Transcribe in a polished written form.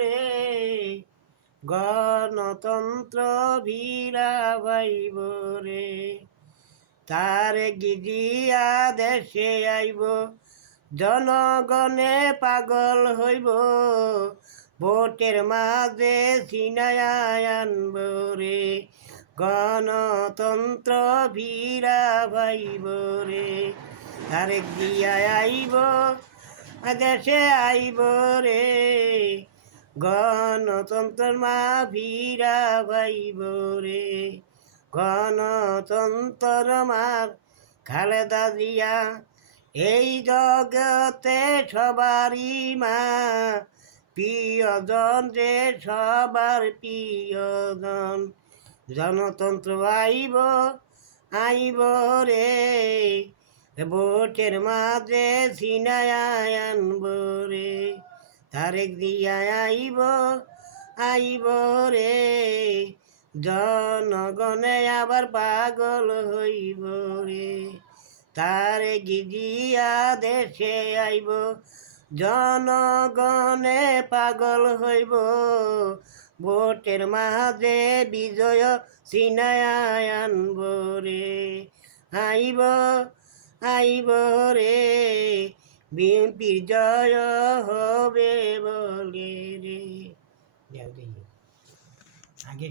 রে, গণতন্ত্র ভিড়াবাইব রে। তার গিজিয়া দেশে আইব, জনগণে পাগল হইব, ভোটের মাঝে ছিনায়া আনব রে, গণতন্ত্র ভিড়াবাইব রে। তারেক জিয়া আইব, দেশে আইব রে, গণতন্ত্রের মা ভিড়াবাইব রে, গণতন্ত্র মার খালেদা জিয়া এই জগতে সবারই মা, প্রিয়জন যে সবার প্রিয়জন। গণতন্ত্র আইব আইব রে, ভোটের মাঝে ছিনায়া আনব রে। তারেক জিয়া আইব আইব রে, জনগণে আবার পাগল হইব রে। তারেক জিয়া দেশে আইব, জনগণে পাগল হইব, ভোটের মাঝে বিজয় ছিনায়া আনব রে। আইব আইব রে, বিএনপির জয় হবে বলে রে। আগে